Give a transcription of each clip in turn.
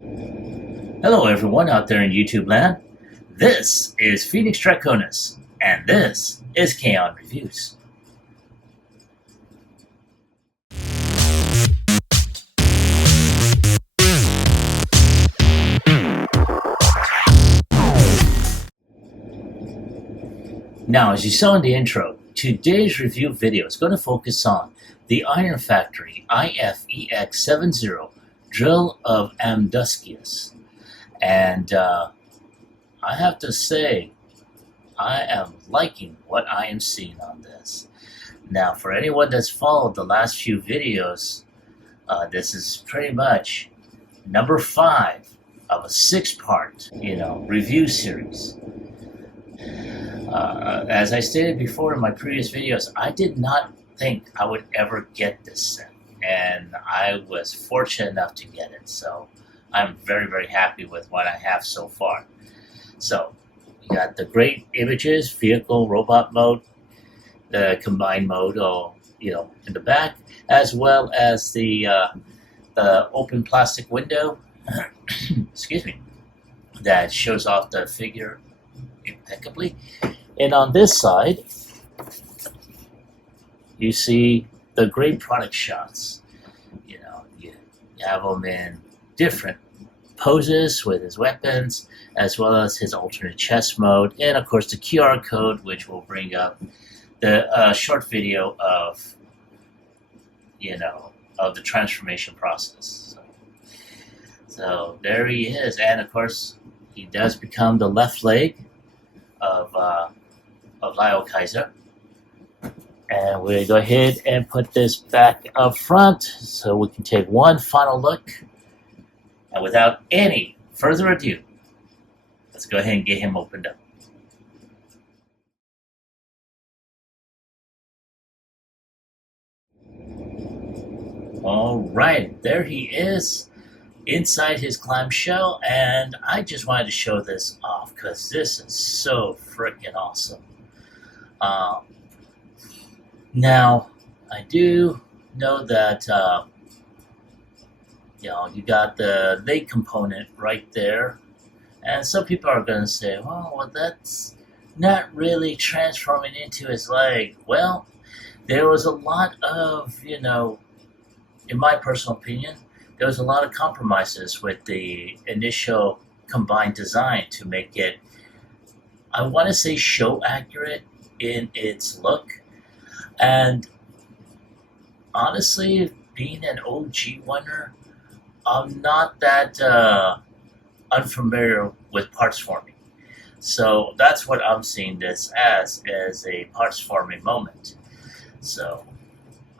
Hello everyone out there in YouTube land. This is Phoenix Draconis, and this is KAON Reviews. Now, as you saw in the intro, today's review video is going to focus on the Iron Factory EX-70 drill of Amduscias. And I have to say, I am liking what I am seeing on this. Now, for anyone that's followed the last few videos, this is pretty much number 5 of a 6-part, review series. As I stated before in my previous videos, I did not think I would ever get this set, and I was fortunate enough to get it. So I'm very, very happy with what I have so far. So you got the great images, vehicle, robot mode, the combined mode, all in the back, as well as the open plastic window. Excuse me, that shows off the figure impeccably. And on this side, you see the great product shots. You have them in different poses with his weapons, as well as his alternate chest mode, and of course the QR code, which will bring up the short video of the transformation process. So there he is, and of course he does become the left leg of Lyle Kaiser. And we'll go ahead and put this back up front so we can take one final look. And without any further ado, let's go ahead and get him opened up. All right, there he is inside his clamshell, and I just wanted to show this off because this is so freaking awesome. Now, I do know that you got the leg component right there, and some people are going to say, well, that's not really transforming into his leg. Well, there was a lot of, in my personal opinion, there was a lot of compromises with the initial combined design to make it, I want to say, show accurate in its look. And honestly, being an OG oneer, I'm not that unfamiliar with parts forming. So that's what I'm seeing this as a parts forming moment. So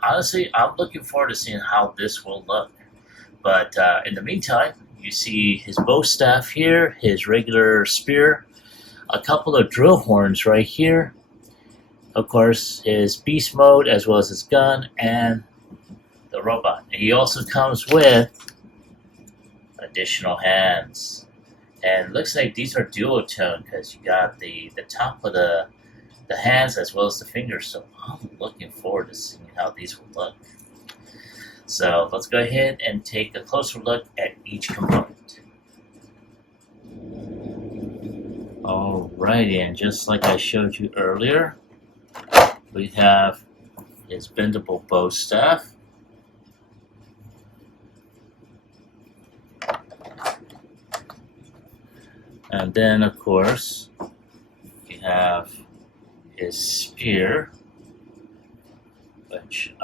honestly, I'm looking forward to seeing how this will look. But in the meantime, you see his bow staff here, his regular spear, a couple of drill horns right here. Of course, his beast mode, as well as his gun and the robot. And he also comes with additional hands. And it looks like these are duotone because you got the top of the hands as well as the fingers. So I'm looking forward to seeing how these will look. So let's go ahead and take a closer look at each component. Alrighty, and just like I showed you earlier, we have his bendable bow staff. And then, of course, you have his spear, which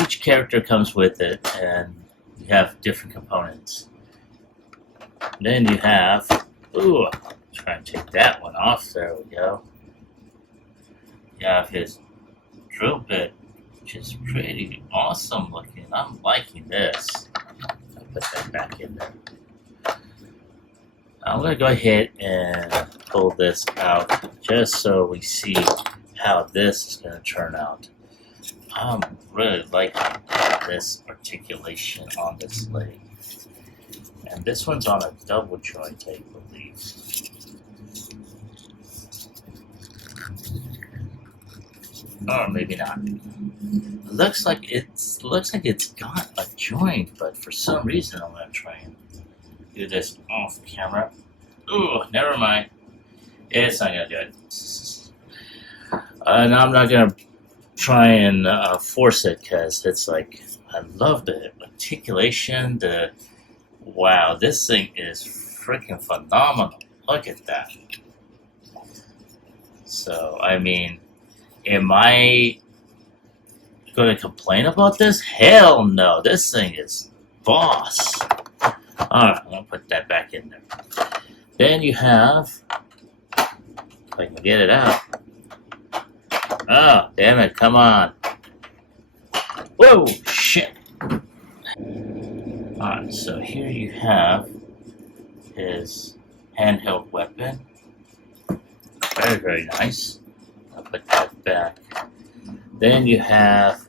each character comes with it, and you have different components. Then you have, try and take that one off. There we go. You have his drill bit, which is pretty awesome looking. I'm liking this. I'll put that back in there. I'm going to go ahead and pull this out just so we see how this is going to turn out. I'm really liking this articulation on this leg. And this one's on a double joint, I believe. Or maybe not. Looks like it's got a joint, but for some reason I'm gonna try and do this off camera. Ooh, never mind. It's not gonna do it. And I'm not gonna try and force it because it's like I love the articulation. Wow, this thing is freaking phenomenal. Look at that. So I mean, am I going to complain about this? Hell no. This thing is boss. Alright, I'm going to put that back in there. Then you have, if I can get it out. Oh, damn it, come on. Whoa, shit. Alright, so here you have his handheld weapon. Very, very nice. I'll put that back. Then you have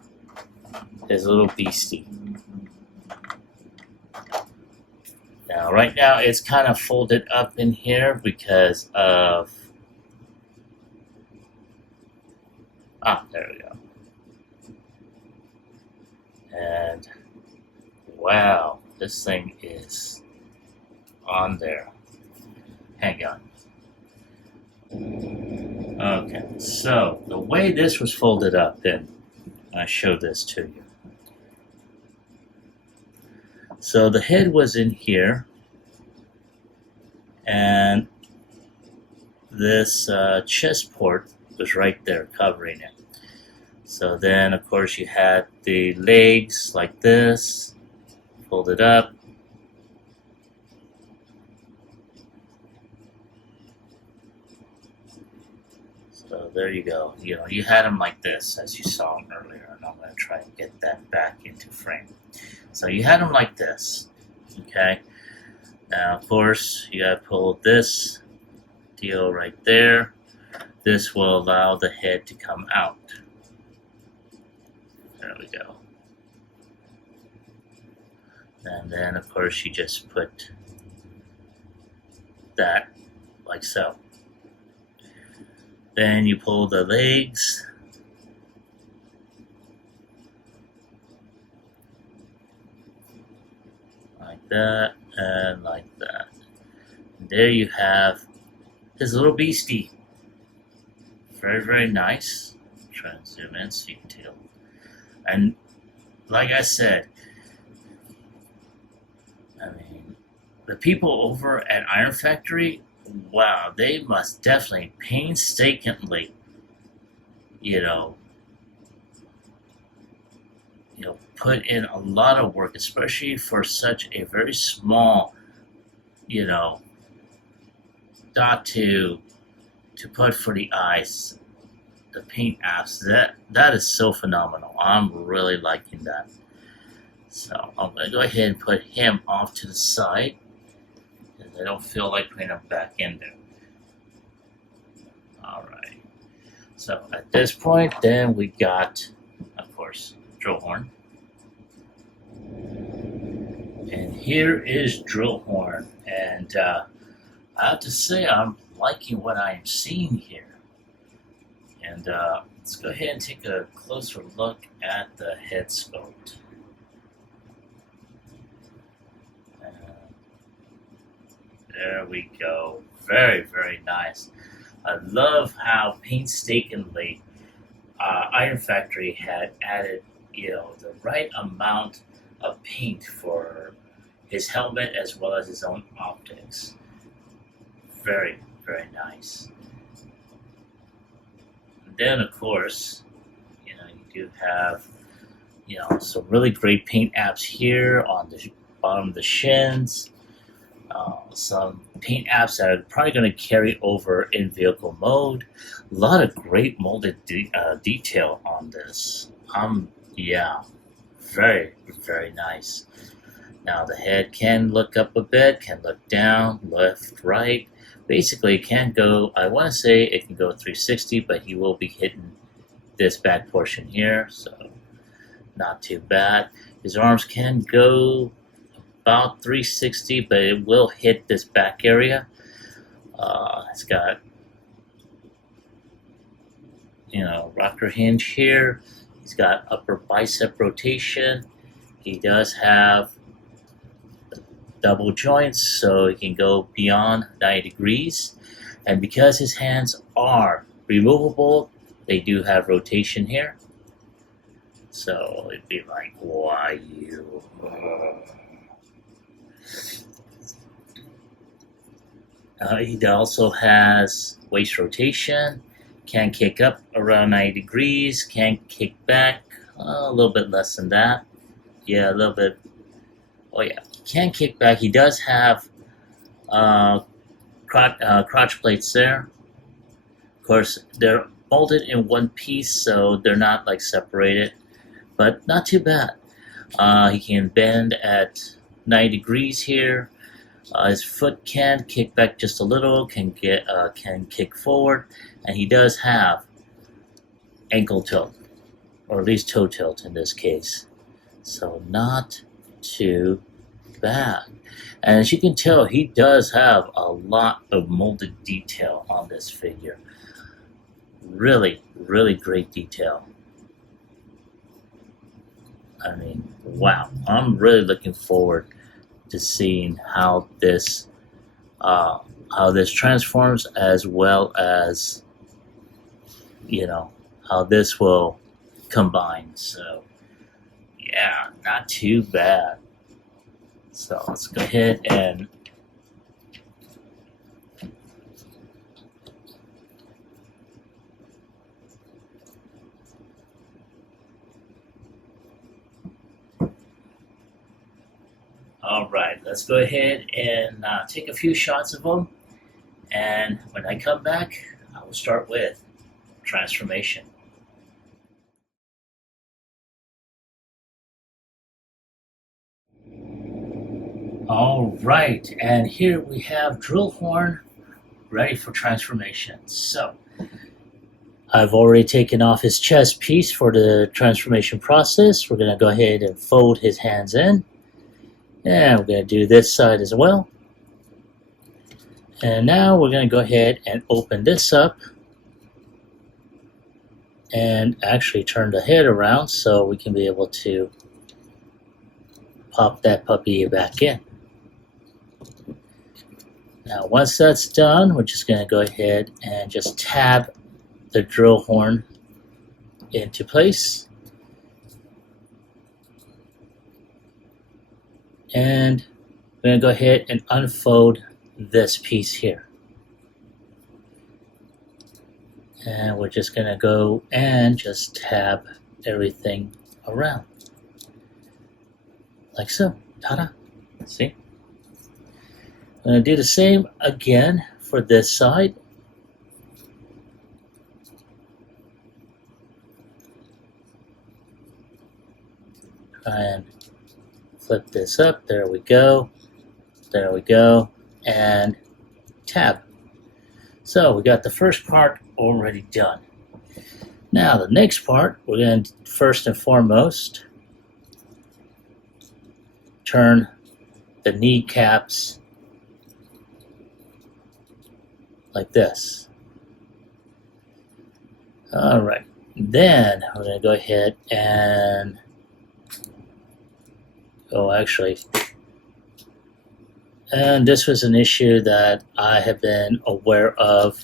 his little beastie. Now, right now, it's kind of folded up in here because of... there we go. And, wow, this thing is on there. Hang on. Okay, so the way this was folded up, and I showed this to you. So the head was in here, and this chest port was right there covering it. So then, of course, you had the legs like this, folded up. So there you go. You know, you had them like this, as you saw them earlier, and I'm going to try and get that back into frame. So you had them like this, okay? Now, of course, you got to pull this deal right there. This will allow the head to come out. There we go. And then, of course, you just put that like so. Then you pull the legs. Like that and like that. And there you have his little beastie. Very, very nice. Try and zoom in so you can tell. And like I said, I mean, the people over at Iron Factory, wow, they must definitely painstakingly, put in a lot of work, especially for such a very small, dot to put for the eyes, the paint apps. That is so phenomenal. I'm really liking that. So I'm gonna go ahead and put him off to the side. I don't feel like putting them back in there. Alright. So at this point, then we got, of course, Drillhorn. And here is Drillhorn. And I have to say, I'm liking what I'm seeing here. And let's go ahead and take a closer look at the head sculpt. There we go. Very, very nice. I love how painstakingly Iron Factory had added, the right amount of paint for his helmet as well as his own optics. Very, very nice. And then, of course, you do have, some really great paint apps here on the bottom of the shins. Some paint apps that are probably going to carry over in vehicle mode. A lot of great molded detail on this. Yeah, very, very nice. Now the head can look up a bit, can look down, left, right. Basically, it can go, I want to say it can go 360, but he will be hitting this back portion here, so not too bad. His arms can go about 360, but it will hit this back area. It's got, rocker hinge here. He's got upper bicep rotation. He does have double joints, so he can go beyond 90 degrees. And because his hands are removable, they do have rotation here. So it'd be like, why you? He also has waist rotation, can kick up around 90 degrees, can kick back a little bit less than that. Yeah, a little bit. Oh yeah, he can kick back. He does have crotch plates there. Of course, they're molded in one piece, so they're not like separated, but not too bad. He can bend at 90 degrees here. His foot can kick back just a little, can kick forward, and he does have ankle tilt, or at least toe tilt in this case. So not too bad. And as you can tell, he does have a lot of molded detail on this figure. Really, really great detail. I mean, wow. I'm really looking forward to seeing how this transforms, as well as, you know, how this will combine. So yeah, not too bad. So let's go ahead and all right, let's go ahead and take a few shots of them, and when I come back, I will start with transformation. All right, and here we have Drillhorn ready for transformation. So I've already taken off his chest piece for the transformation process. We're going to go ahead and fold his hands in. And we're going to do this side as well. And now we're going to go ahead and open this up and actually turn the head around so we can be able to pop that puppy back in. Now once that's done, we're just going to go ahead and just tab the drill horn into place. And we're going to go ahead and unfold this piece here. And we're just going to go and just tab everything around. Like so. Ta-da. See? I'm going to do the same again for this side. Try and flip this up. There we go. There we go. And tab. So we got the first part already done. Now the next part, we're going to first and foremost turn the kneecaps like this. All right. Then we're going to go ahead and and this was an issue that I have been aware of.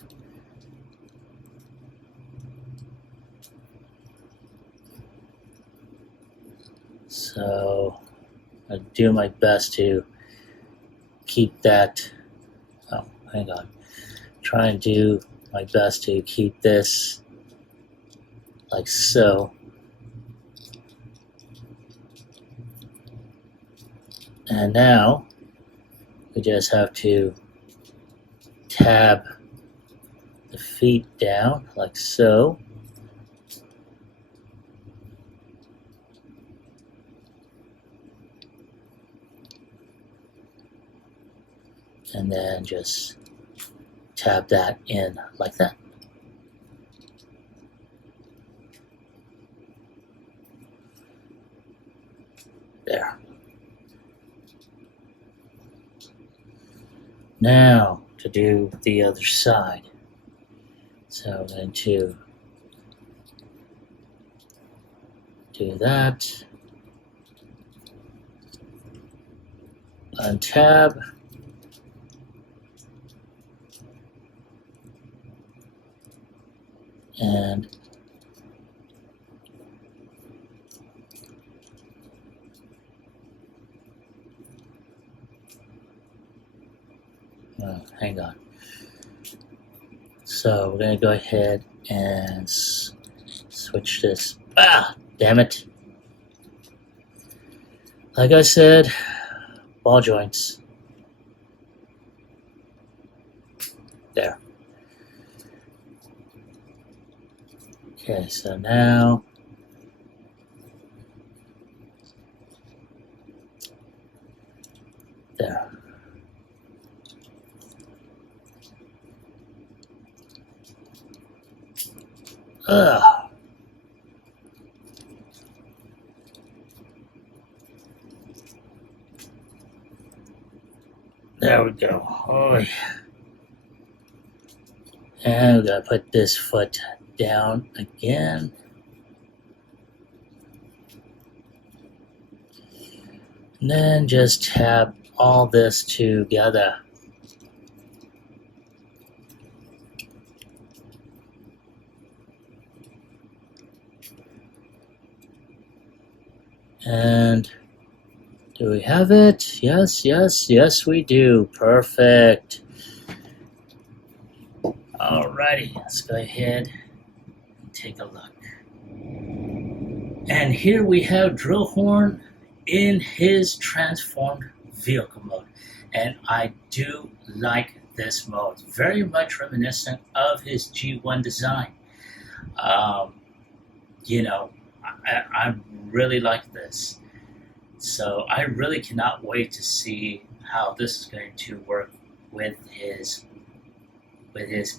So I do my best to keep that. Oh, hang on. Try and do my best to keep this like so. And now we just have to tab the feet down like so. And then just tab that in like that. There. Now to do the other side. So I'm going to do that. untab, and hang on. So we're going to go ahead and switch this. Ah, damn it. Like I said, ball joints. There. Okay, so now there. Ugh. There we go. Oh, yeah. And we gotta put this foot down again. And then just tap all this together. And do we have it? Yes, yes, yes, we do. Perfect. Alrighty, let's go ahead and take a look. And here we have Drillhorn in his transformed vehicle mode. And I do like this mode. Very much reminiscent of his G1 design. I really like this. So I really cannot wait to see how this is going to work with his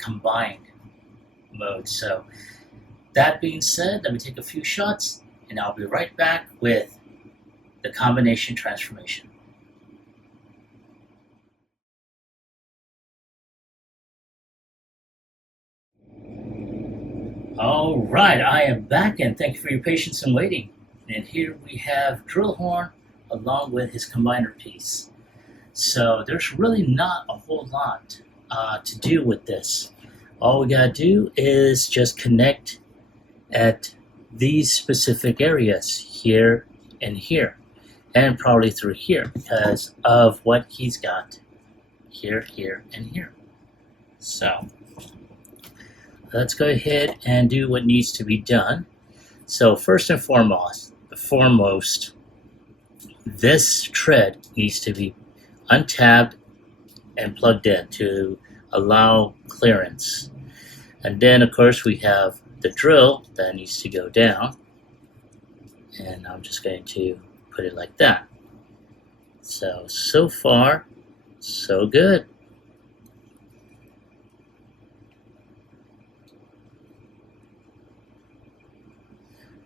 combined mode. So that being said, let me take a few shots and I'll be right back with the combination transformation. All right, I am back and thank you for your patience and waiting. And here we have Drillhorn along with his combiner piece. So there's really not a whole lot to do with this. All we gotta do is just connect at these specific areas, here and here, and probably through here because of what he's got here, here, and here. So let's go ahead and do what needs to be done. So first and foremost, this tread needs to be untabbed and plugged in to allow clearance. And then of course we have the drill that needs to go down. And I'm just going to put it like that. So far, so good.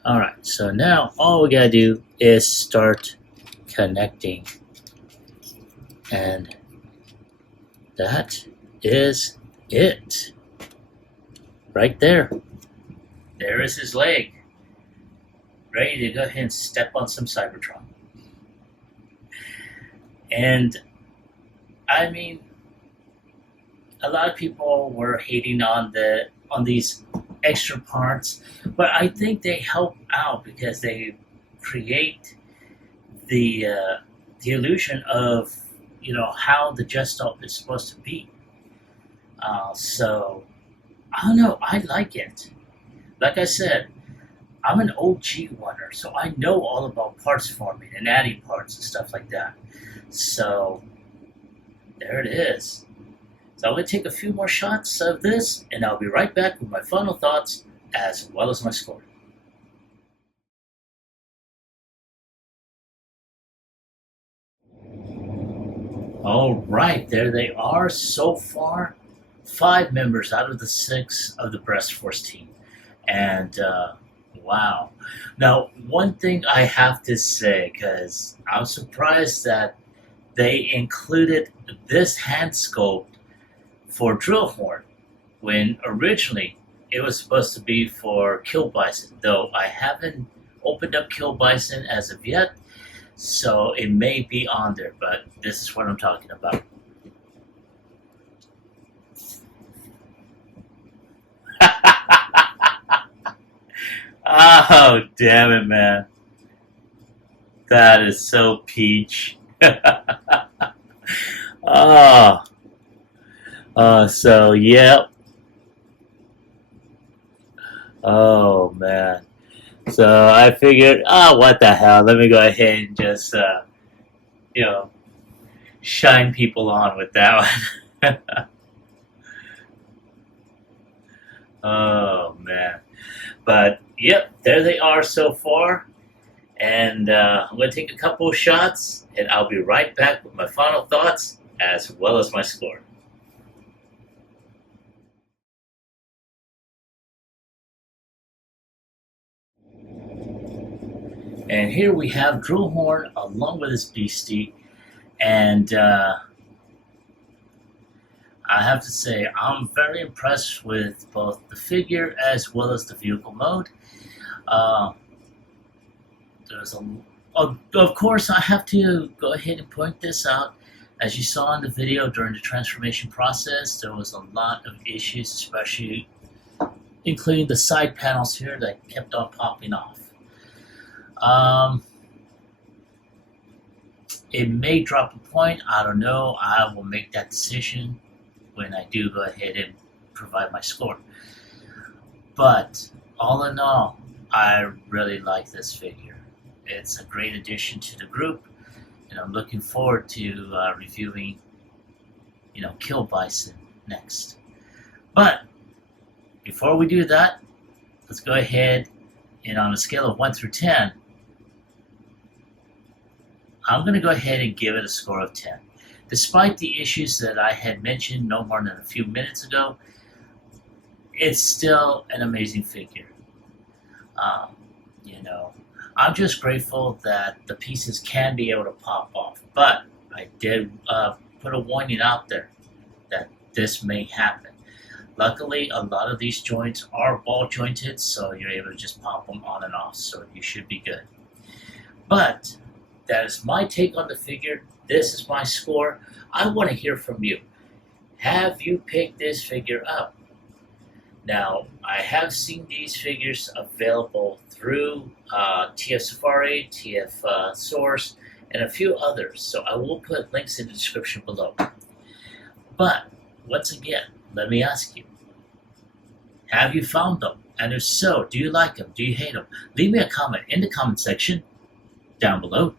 Alright, so now all we gotta do is start connecting. And that is it. Right there. There is his leg. Ready to go ahead and step on some Cybertron. And I mean, a lot of people were hating on these extra parts, but I think they help out because they create the illusion of how the jet stop is supposed to be. So I don't know, I like it. Like I said, I'm an OG oneer, so I know all about parts forming and adding parts and stuff like that. So there it is. So I'm going to take a few more shots of this, and I'll be right back with my final thoughts as well as my score. All right, there they are. So far, 5 members out of the 6 of the Breast Force team. And wow. Now, one thing I have to say, because I'm surprised that they included this hand sculpt for Drillhorn when originally it was supposed to be for Kill Bison, though I haven't opened up Kill Bison as of yet. So it may be on there, but this is what I'm talking about. Oh, damn it, man. That is so peach. Oh, so, yep. Oh, man. So I figured, what the hell? Let me go ahead and just, you know, shine people on with that one. Oh, man. But, yep, there they are so far. And I'm going to take a couple of shots, and I'll be right back with my final thoughts as well as my score. And here we have Drillhorn along with his beastie, and I have to say I'm very impressed with both the figure as well as the vehicle mode. Uh, there's of course, I have to go ahead and point this out. As you saw in the video, during the transformation process, there was a lot of issues, especially including the side panels here that kept on popping off. It may drop a point, I don't know. I will make that decision when I do go ahead and provide my score. But all in all, I really like this figure. It's a great addition to the group, and I'm looking forward to reviewing, Kill Bison next. But before we do that, let's go ahead and on a scale of 1 through 10, I'm going to go ahead and give it a score of 10. Despite the issues that I had mentioned no more than a few minutes ago, it's still an amazing figure. I'm just grateful that the pieces can be able to pop off. But I did put a warning out there that this may happen. Luckily, a lot of these joints are ball jointed, so you're able to just pop them on and off, so you should be good. But that is my take on the figure. This is my score. I want to hear from you. Have you picked this figure up? Now, I have seen these figures available through TF Safari, TF Source, and a few others, so I will put links in the description below. But, once again, let me ask you, have you found them? And if so, do you like them? Do you hate them? Leave me a comment in the comment section down below.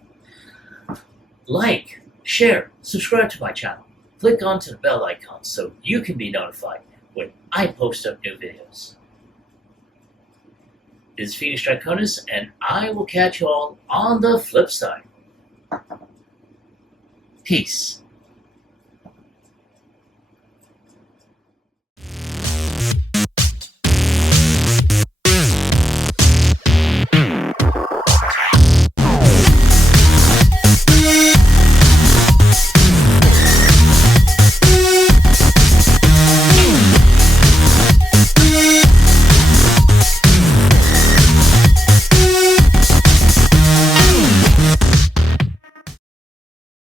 Like, share, subscribe to my channel. Click onto the bell icon so you can be notified when I post up new videos. This is Phoenix Draconis, and I will catch you all on the flip side. Peace.